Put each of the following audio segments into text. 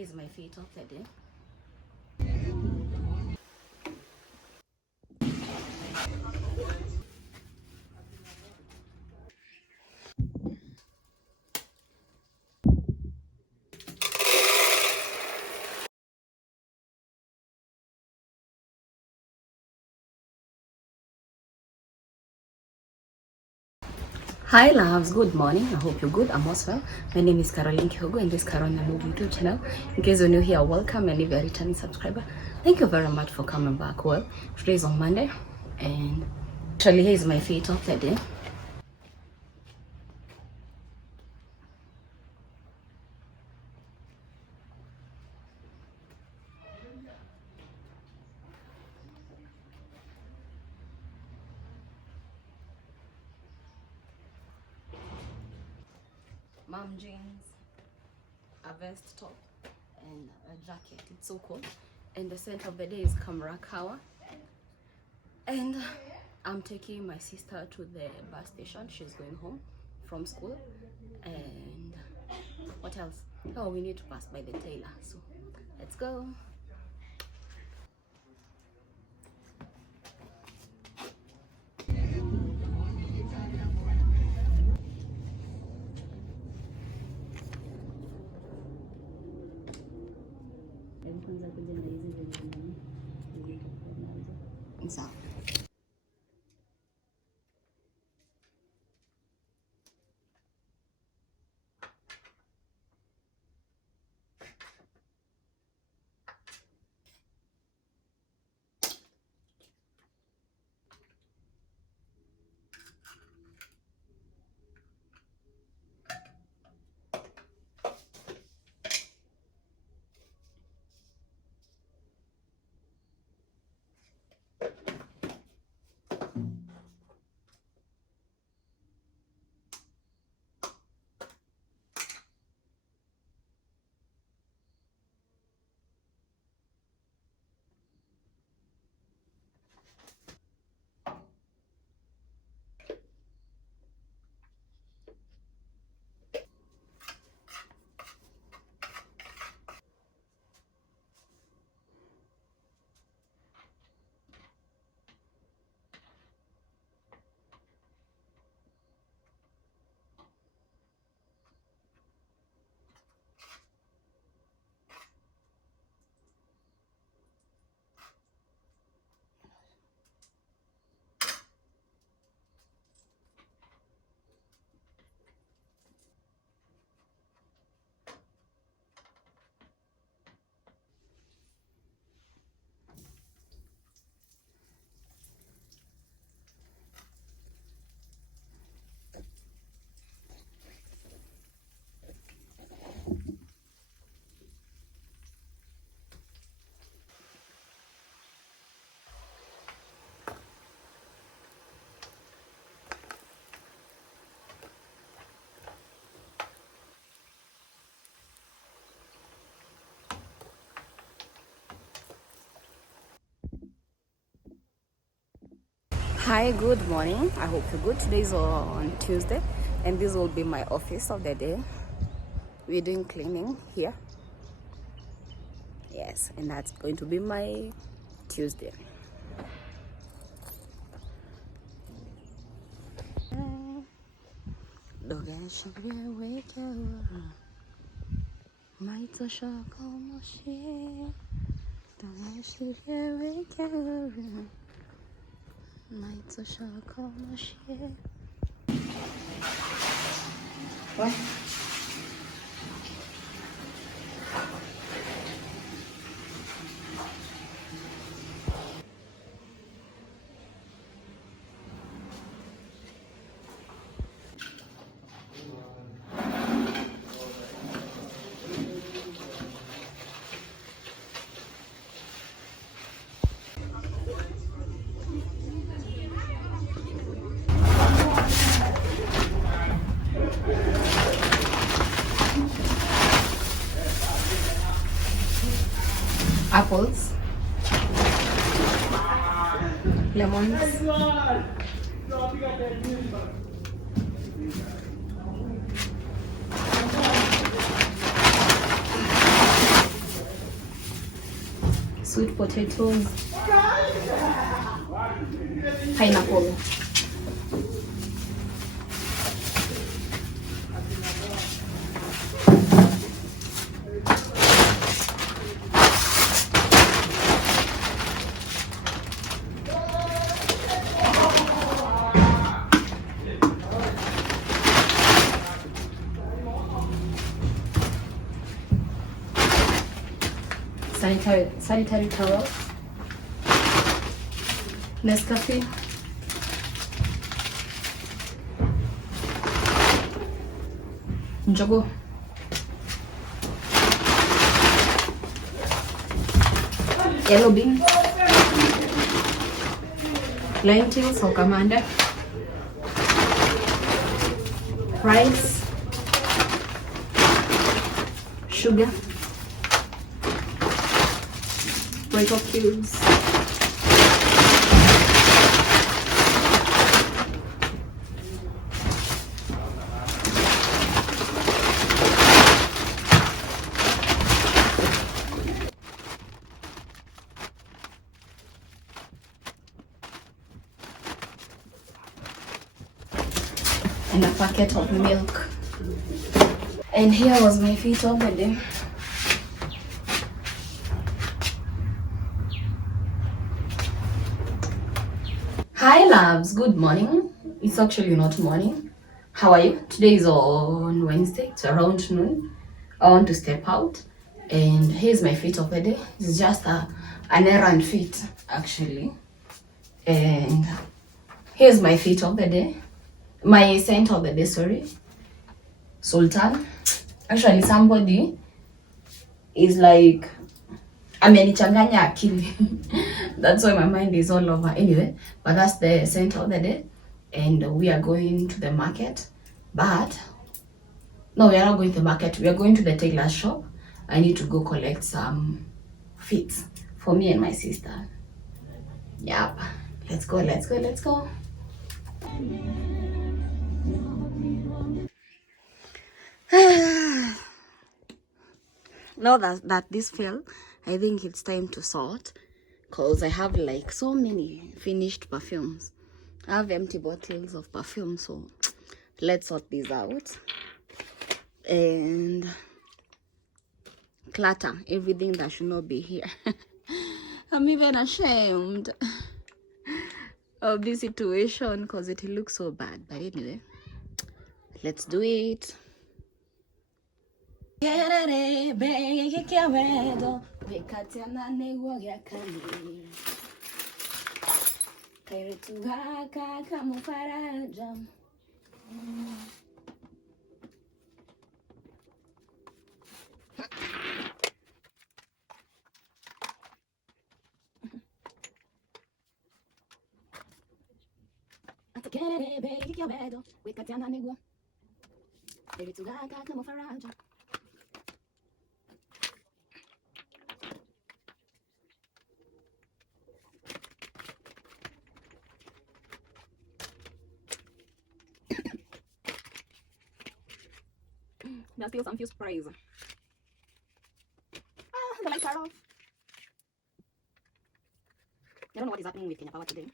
Is my feet off the day. Hi loves, good morning. I hope you're good. I'm also well. My name is Caroline Kyogo and this is Caroline Move YouTube channel. In case you're new here, welcome, and if you're a returning subscriber, thank you very much for coming back. Well, today is on Monday and actually here is my feet of the day. Mom jeans, a vest top, and a jacket. It's so cold. And the center of the day is Kamrakawa. And I'm taking my sister to the bus station. She's going home from school. And what else? Oh, we need to pass by the tailor. So let's go. Sawa. Hi, good morning. I hope you're good. Today is on Tuesday and this will be my office of the day. We're doing cleaning here. Yes, and that's going to be my Tuesday. What? Apples, lemons, sweet potatoes, pineapple. Sanitary towels, Nescafe, njogo, yellow beans, lentils or commander, rice, sugar, Royco cubes, and a packet of milk. And here was my feet of the day. Hi loves, good morning. It's actually not morning. How are you? Today is on Wednesday, it's around noon. I want to step out and here's my fit of the day. It's just an errand fit actually. And here's my fit of the day. My scent of the day, sorry. Sultan. Actually somebody is like amenichanganya akili. That's why my mind is all over. Anyway, but that's the scent of the day. And we are going to the market. But no, we are not going to the market. We are going to the tailor shop. I need to go collect some fits for me and my sister. Yep. Let's go, let's go, let's go. Now that this fell, I think it's time to sort. Because I have like so many finished perfumes. I have empty bottles of perfume, so let's sort these out and clutter everything that should not be here. I'm even ashamed of this situation because it looks so bad, but anyway, let's do it. There's still some few sprays. The lights are off. I don't know what is happening with Kenya Power today.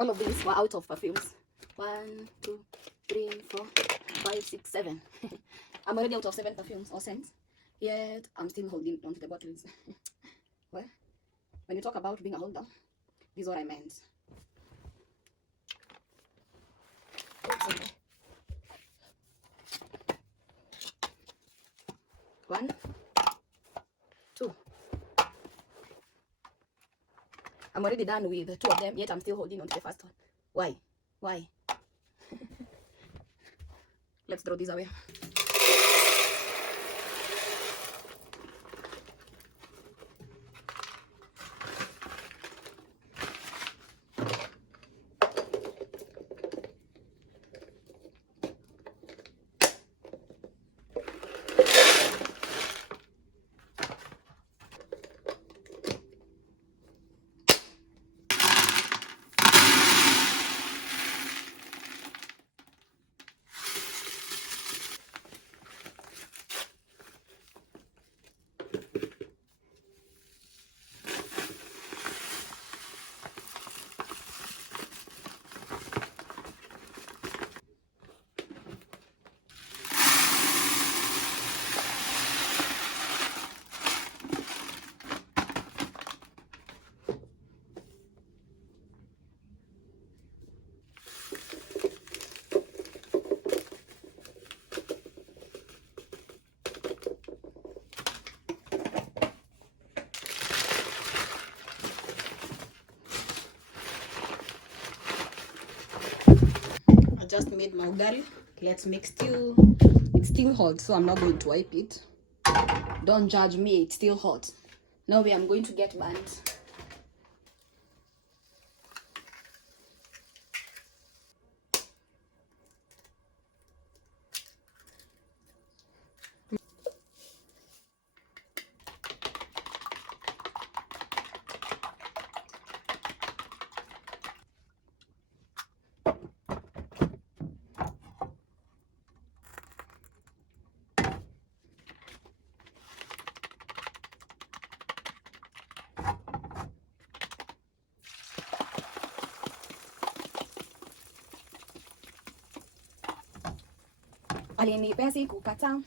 all of these were out of perfumes. 1, 2, 3, 4, 5, 6, 7. I'm already out of 7 perfumes or scents, yet I'm still holding onto the bottles. Well, when you talk about being a holder, this is what I meant. Okay. 1, 2. I'm already done with 2 of them, yet I'm still holding on to the first one. Why? Why? Let's throw this away. Just made my ugali. Let's make still. It's still hot, so I'm not going to wipe it. Don't judge me, it's still hot. Now I'm going to get burnt. Alinipea sikukata.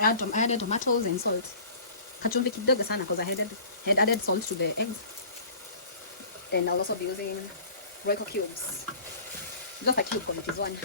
I added tomatoes and salt. Kachumvi kidogo sana because I had added salt to the eggs. And I'll also be using Royco cubes. Just a cube because it is one.